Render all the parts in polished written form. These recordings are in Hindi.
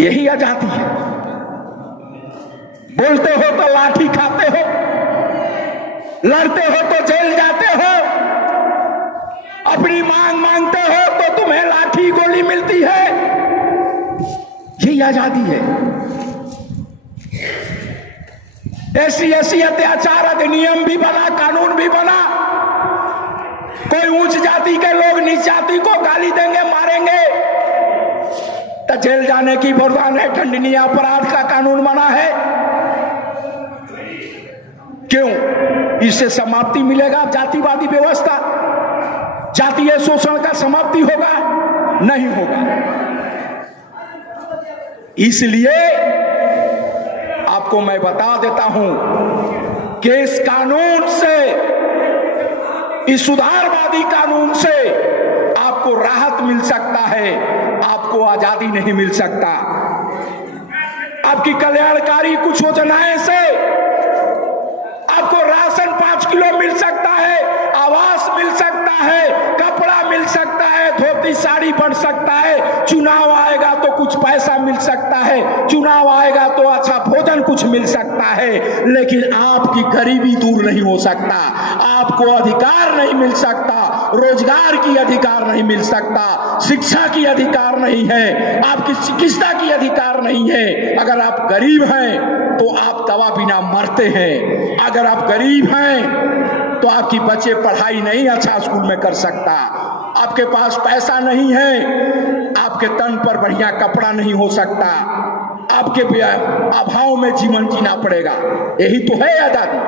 यही आजादी है। बोलते हो तो लाठी खाते हो, लड़ते हो तो जेल जाते हो, अपनी मांग मांगते हो तो तुम्हें लाठी गोली मिलती है। यही आजादी है। ऐसी अत्याचार अधिनियम भी बना, कानून भी बना। कोई उच्च जाति के लोग नीच जाति को गाली देंगे, मारेंगे तो जेल जाने की प्रावधान है। दंडनीय अपराध का कानून बना है। क्यों? इससे समाप्ति मिलेगा जातिवादी व्यवस्था, जातीय शोषण का समाप्ति होगा? नहीं होगा। इसलिए आपको मैं बता देता हूं कि इस कानून से, इस सुधारवादी कानून से आपको राहत मिल सकता है, आपको आजादी नहीं मिल सकता। आपकी कल्याणकारी कुछ योजनाएं से आपको राशन 5 किलो मिल सकता है, आवास मिल सकता है, कपड़ा मिल सकता है, धोती साड़ी बन सकता है। चुनाव आएगा तो कुछ पैसा मिल सकता है, चुनाव आएगा तो अच्छा भोजन कुछ मिल सकता है, लेकिन आपकी गरीबी दूर नहीं हो सकता, आपको अधिकार नहीं मिल सकता, रोजगार की अधिकार नहीं मिल सकता, शिक्षा की अधिकार नहीं है, आपकी चिकित्सा की अधिकार नहीं है। अगर आप गरीब हैं तो आप दवा बिना मरते हैं। अगर आप गरीब हैं तो आपकी बच्चे पढ़ाई नहीं अच्छा स्कूल में कर सकता। आपके पास पैसा नहीं है, आपके तन पर बढ़िया कपड़ा नहीं हो सकता, आपके अभाव में जीवन जीना पड़ेगा। यही तो है आजादी।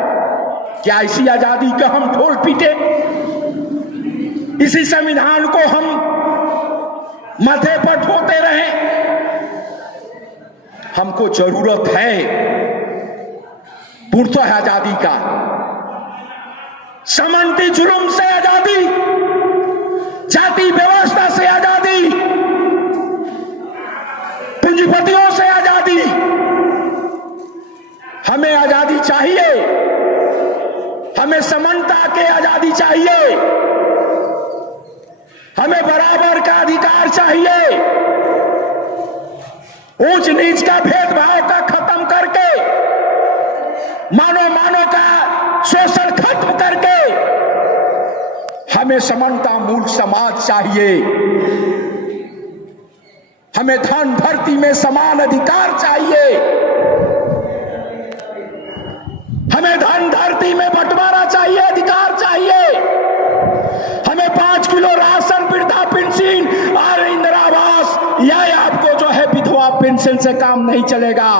क्या इसी आजादी का हम ढोल पीटे? इसी संविधान को हम माथे पर ढोते रहे? हमको जरूरत है पूर्णतः आजादी का, समन्ति जुल्म से आजादी, जाति व्यवस्था से आजादी, पूंजीपतियों से आजादी। हमें आजादी चाहिए, हमें समानता के आजादी चाहिए, हमें बराबर का अधिकार चाहिए। ऊंच नीच का भेदभाव का खत्म करके, मानव का शोषण खत्म करके हमें समानता मूल समाज चाहिए। हमें धन धरती में समान अधिकार चाहिए, हमें धन धरती में बंटवारा चाहिए, अधिकार चाहिए। हमें 5 किलो राशन, वृद्धा पेंशन और इंदिरा आवास, यह आपको जो है विधवा पेंशन से काम नहीं चलेगा।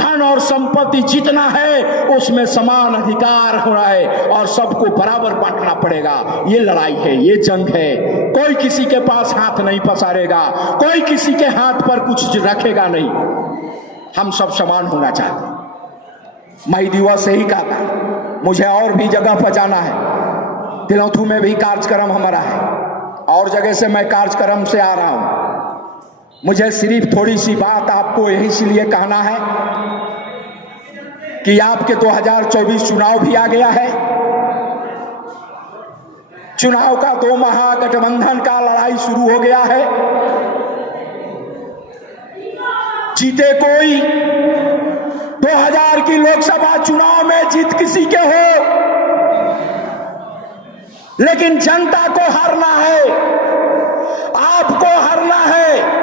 धन और संपत्ति जितना है उसमें समान अधिकार हो रहा है और सबको बराबर बांटना पड़ेगा। ये लड़ाई है, ये जंग है। कोई किसी के पास हाथ नहीं पसारेगा, कोई किसी के हाथ पर कुछ रखेगा नहीं। हम सब समान होना चाहते हैं। मई दिवस से ही कहा था, मुझे और भी जगह पर जाना है। तिलौथू में भी कार्यक्रम हमारा है, और जगह से मैं कार्यक्रम से आ रहा हूं। मुझे सिर्फ थोड़ी सी बात आपको यही इसलिए कहना है कि आपके 2024 चुनाव भी आ गया है। चुनाव का 2 महागठबंधन का लड़ाई शुरू हो गया है। जीते कोई, 2000 की लोकसभा चुनाव में जीत किसी के हो, लेकिन जनता को हारना है, आपको हारना है।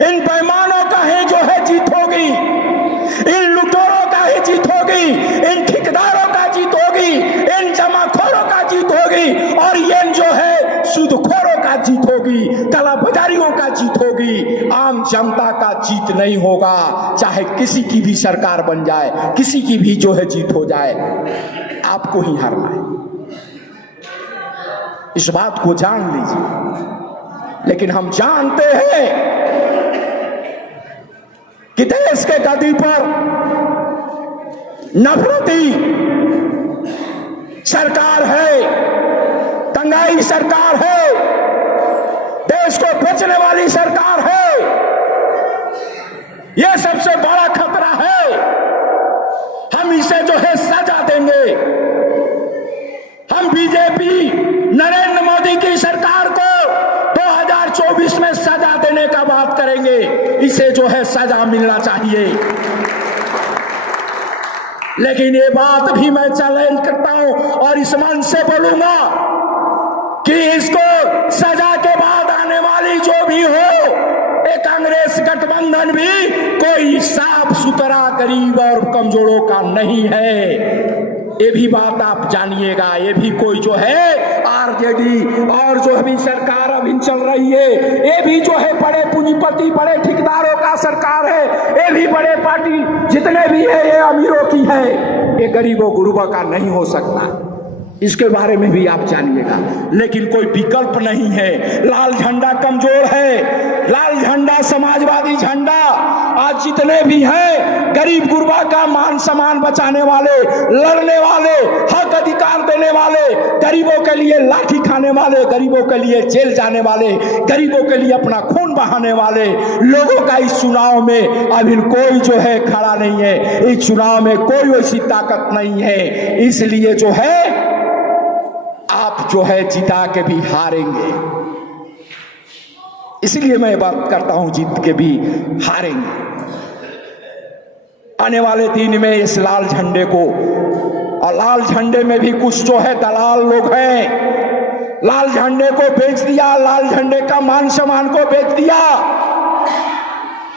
इन बेईमानों का ही जो है जीत होगी, इन लुटेरों का ही जीत होगी, इन ठेकेदारों का जीत होगी, इन जमाखोरों का जीत होगी, और ये जो है सूदखोरों का जीत होगी, कालाबाजारियों का जीत होगी। आम जनता का जीत नहीं होगा। चाहे किसी की भी सरकार बन जाए, किसी की भी जो है जीत हो जाए, आपको ही हारना है। इस बात को जान लीजिए। लेकिन हम जानते हैं कि देश के गद्दी पर नफरती सरकार है, दंगाई सरकार है, देश को बेचने वाली सरकार है। यह सबसे बड़ा खतरा है। हम इसे जो है सजा देंगे। हम बीजेपी नरेंद्र मोदी की सरकार को 2024 में सजा देने का बात करेंगे, इसे जो है सजा मिलना चाहिए। लेकिन ये बात भी मैं चैलेंज करता हूं और इस मंच से बोलूंगा कि इसको सजा के बाद आने वाली जो भी हो, एक कांग्रेस गठबंधन भी कोई साफ सुथरा गरीब और कमजोरों का नहीं है। ये भी बात आप जानिएगा। ये भी कोई जो है आरजेडी और जो अभी सरकार अभी चल रही है, ये भी जो है बड़े पूंजीपति बड़े ठेकेदारों का सरकार है। ये भी बड़े पार्टी जितने भी है ये अमीरों की है, ये गरीबों गुरुबा का नहीं हो सकता। इसके बारे में भी आप जानिएगा। लेकिन कोई विकल्प नहीं है। लाल झंडा कमजोर है। लाल झंडा समाजवादी झंडा आज जितने भी हैं गरीब गुरबा का मान सम्मान बचाने वाले, लड़ने वाले, हक अधिकार देने वाले, गरीबों के लिए लाठी खाने वाले, गरीबों के लिए जेल जाने वाले, गरीबों के लिए अपना खून बहाने वाले लोगों का इस चुनाव में अभी कोई जो है खड़ा नहीं है। इस चुनाव में कोई वैसी ताकत नहीं है। इसलिए जो है आप जो है जिता के भी हारेंगे। इसलिए मैं बात करता हूं जीत के भी हारेंगे। आने वाले दिन में इस लाल झंडे को, और लाल झंडे में भी कुछ जो है दलाल लोग हैं, लाल झंडे को बेच दिया, लाल झंडे का मान सम्मान को बेच दिया।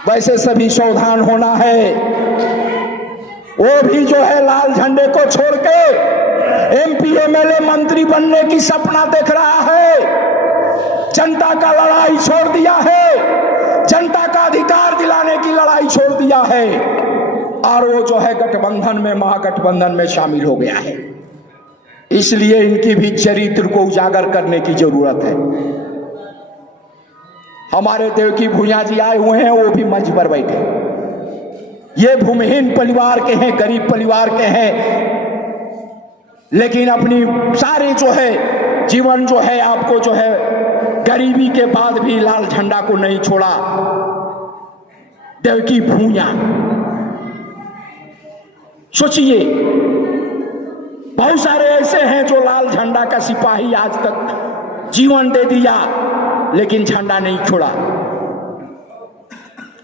वैसे सभी सावधान होना है। वो भी जो है लाल झंडे को छोड़ के एमपी एमएलए मंत्री बनने की सपना देख रहा है। जनता का लड़ाई छोड़ दिया है, जनता का अधिकार दिलाने की लड़ाई छोड़ दिया है, और वो जो है गठबंधन में, महागठबंधन में शामिल हो गया है। इसलिए इनकी भी चरित्र को उजागर करने की जरूरत है। हमारे देवकी भूया जी आए हुए हैं, वो भी मंच पर बैठे। ये भूमिहीन परिवार के हैं, गरीब परिवार के हैं, लेकिन अपनी सारे जो है जीवन जो है आपको जो है गरीबी के बाद भी लाल झंडा को नहीं छोड़ा। देवकी भूया, सोचिए, बहुत सारे ऐसे हैं जो लाल झंडा का सिपाही आज तक जीवन दे दिया लेकिन झंडा नहीं छोड़ा।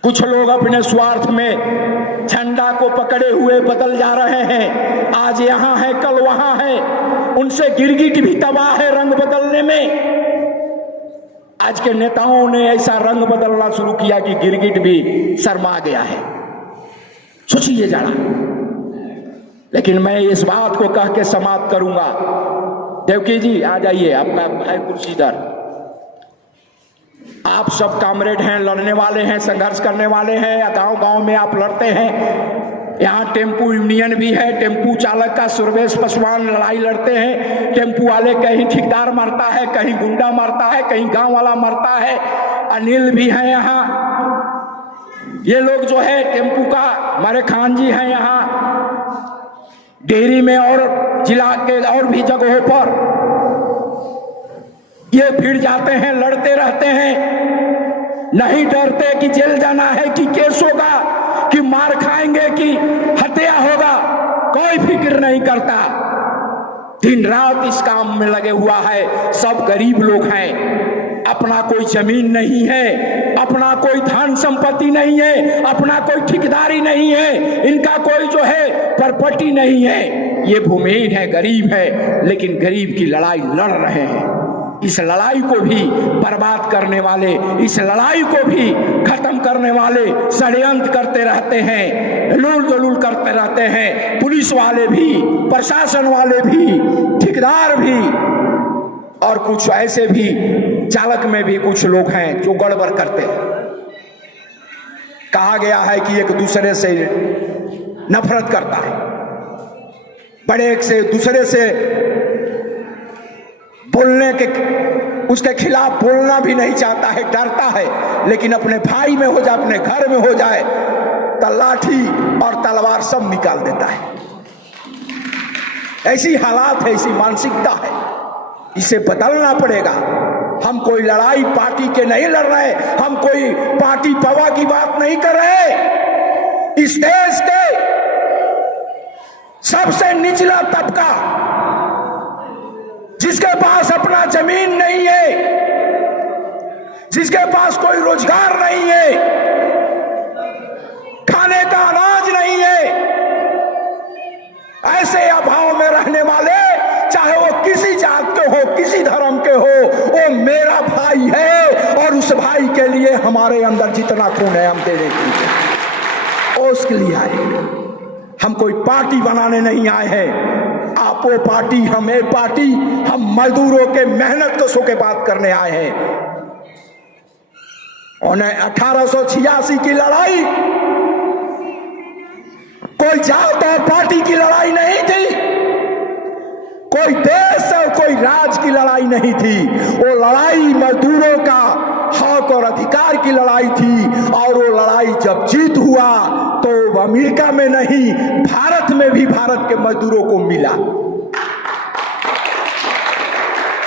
कुछ लोग अपने स्वार्थ में झंडा को पकड़े हुए बदल जा रहे हैं। आज यहां है, कल वहां है। उनसे गिरगिट भी तबाह है रंग बदलने में। आज के नेताओं ने ऐसा रंग बदलना शुरू किया कि गिरगिट भी शर्मा गया है। सोचिए जरा। लेकिन मैं इस बात को कह के समाप्त करूंगा। देवकी जी आ जाइए, आपका भाई कुर्सी इधर। आप सब कामरेड हैं, लड़ने वाले हैं, संघर्ष करने वाले हैं, या गांव गांव में आप लड़ते हैं। यहाँ टेम्पू यूनियन भी है। टेम्पू चालक का सुरवेश पासवान लड़ाई लड़ते हैं। टेम्पू वाले कहीं ठेकेदार मरता है, कहीं गुंडा मरता है, कहीं गांव वाला मरता है। अनिल भी है यहाँ। ये लोग जो है टेम्पू का, हमारे खान जी हैं यहाँ डेहरी में और जिला के और भी जगहों पर। ये भिड़ जाते हैं, लड़ते रहते हैं, नहीं डरते कि जेल जाना है, कि केस होगा, कि मार खाएंगे, कि हत्या होगा। कोई फिक्र नहीं करता। दिन रात इस काम में लगे हुआ है। सब गरीब लोग हैं। अपना कोई जमीन नहीं है, अपना कोई धन संपत्ति नहीं है, अपना कोई ठेकेदारी नहीं है, इनका कोई जो है प्रॉपर्टी नहीं है। ये भूमिहीन है, गरीब है, लेकिन गरीब की लड़ाई लड़ रहे हैं। इस लड़ाई को भी बर्बाद करने वाले, इस लड़ाई को भी खत्म करने वाले षड्यंत्र करते रहते हैं, लूल दलूल करते रहते हैं। पुलिस वाले भी, प्रशासन वाले भी, ठेकेदार भी, और कुछ ऐसे भी चालक में भी कुछ लोग हैं जो गड़बड़ करते हैं। कहा गया है कि एक दूसरे से नफरत करता है, बड़े एक से दूसरे से बोलने के, उसके खिलाफ बोलना भी नहीं चाहता है, डरता है। लेकिन अपने भाई में हो जाए, अपने घर में हो जाए, तो लाठी और तलवार सब निकाल देता है। ऐसी हालात है, ऐसी मानसिकता है। इसे बदलना पड़ेगा। हम कोई लड़ाई पार्टी के नहीं लड़ रहे, हम कोई पार्टी पवा की बात नहीं कर रहे। इस देश के सबसे निचला तबका, जिसके पास अपना जमीन नहीं है, जिसके पास कोई रोजगार नहीं है, खाने का अनाज नहीं है, ऐसे अभाव में रहने वाले, चाहे वो किसी जात के हो, किसी धर्म के हो, वो मेरा भाई है और उस भाई के लिए हमारे अंदर जितना खून है हम देने के लिए, उसके लिए आए। हम कोई पार्टी बनाने नहीं आए हैं, आप वो पार्टी हम ये पार्टी, हम मजदूरों के मेहनत कशों के बात करने आए हैं। उन्हें 1886 की लड़ाई कोई जात और पार्टी की लड़ाई नहीं थी, कोई देश और कोई राज की लड़ाई नहीं थी, वो लड़ाई मजदूरों का हक और अधिकार की लड़ाई थी। और वो लड़ाई जब जीत हुआ तो अमेरिका में नहीं, भारत में भी भारत के मजदूरों को मिला।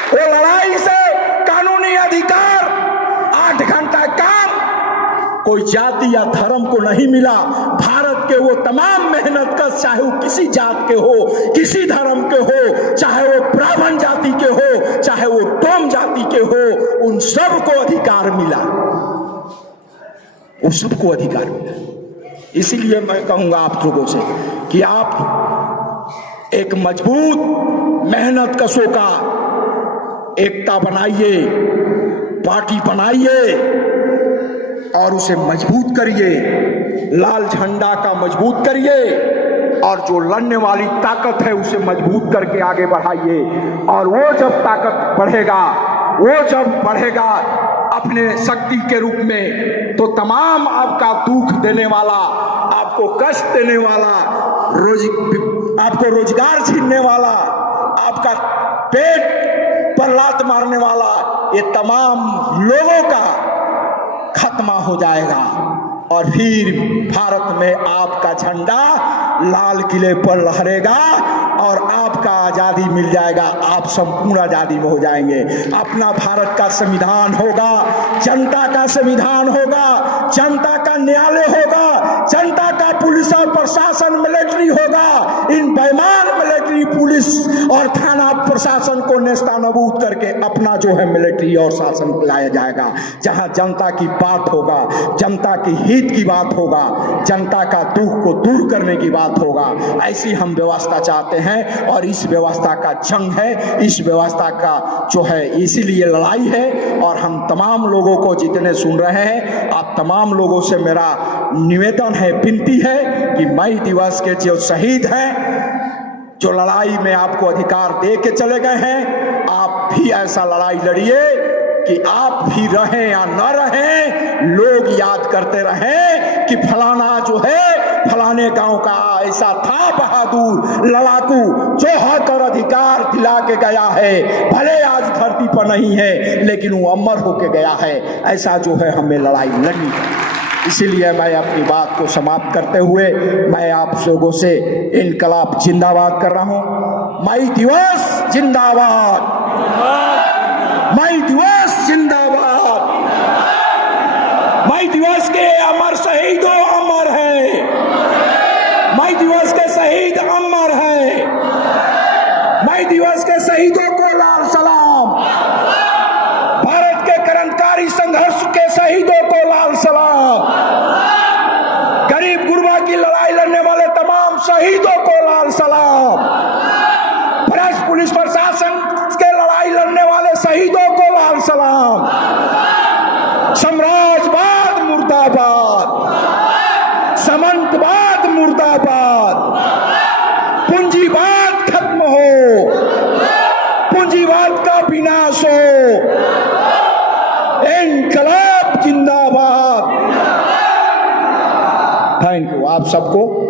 वो लड़ाई से कानूनी अधिकार, 8 घंटा काम, कोई जाति या धर्म को नहीं मिला। भारत के वो तमाम मेहनत कश, चाहे वो किसी जात के हो, किसी धर्म के हो, चाहे वो ब्राह्मण जाति के हो, चाहे वो डोम जाति के हो, उन सबको अधिकार मिला, उन सबको अधिकार मिला। इसीलिए मैं कहूंगा आप लोगों से कि आप एक मजबूत मेहनत कशों का एकता बनाइए, पार्टी बनाइए और उसे मजबूत करिए, लाल झंडा का मजबूत करिए और जो लड़ने वाली ताकत है उसे मजबूत करके आगे बढ़ाइए। और वो जब ताकत बढ़ेगा, वो जब बढ़ेगा अपने शक्ति के रूप में, तो तमाम आपका दुख देने वाला, आपको कष्ट देने वाला, आपको रोजगार छीनने वाला, आपका पेट पर लात मारने वाला, ये तमाम लोगों का खत्म हो जाएगा। और फिर भारत में आपका झंडा लाल किले पर लहरेगा और आपका आजादी मिल जाएगा, आप संपूर्ण आजादी में हो जाएंगे। अपना भारत का संविधान होगा, जनता का संविधान होगा, जनता का न्यायालय होगा, जनता का पुलिस और प्रशासन, मिलिट्री होगा। इन बेईमान मिलिट्री, पुलिस और थाना प्रशासन को नेस्तानाबूद करके अपना जो है मिलिट्री और शासन लाया जाएगा, जहां जनता की बात होगा, जनता की हित की बात होगा, जनता का दुख को दूर करने की बात होगा। ऐसी हम व्यवस्था चाहते हैं और इस व्यवस्था का जंग है, इस व्यवस्था का जो है इसीलिए लड़ाई है। और हम तमाम लोगों को जितने सुन रहे हैं, आप तमाम लोगों से मेरा निवेदन है, विनती है कि मई दिवस के जो शहीद हैं, जो लड़ाई में आपको अधिकार दे के चले गए हैं, आप भी ऐसा लड़ाई लड़िए कि आप भी रहें या न रहें, लोग याद करते रहें कि फलाना जो है फलाने गांव का ऐसा था बहादुर लड़ाकू जो हक और अधिकार दिला के गया है, भले आज धरती पर नहीं है लेकिन वो अमर होके गया है। ऐसा जो है हमें लड़ाई लड़नी है। इसीलिए मैं अपनी बात को समाप्त करते हुए मैं आप लोगों से इनकलाब जिंदाबाद कर रहा हूं। मई दिवस जिंदाबाद, मई दिवस जिंदाबाद। मई दिवस के अमर शहीदों अमर है, मई दिवस के शहीद अमर है, मई दिवस के शहीदों को लाल सलाम, भारत के क्रांतिकारी संघर्ष के शहीदों को लाल सलाम, गरीब गुरबा की लड़ाई लड़ने वाले तमाम शहीदों को लाल सलाम, भ्रष्ट पुलिस प्रशासन के लड़ाई लड़ने वाले शहीदों को लाल सलाम। साम्राज्यवाद मुर्दाबाद, सामंतवाद मुर्दाबाद, पूंजीवाद खत्म हो, पूंजीवाद का विनाश हो, इनकलाब जिंदाबाद। थैंक यू आप सबको।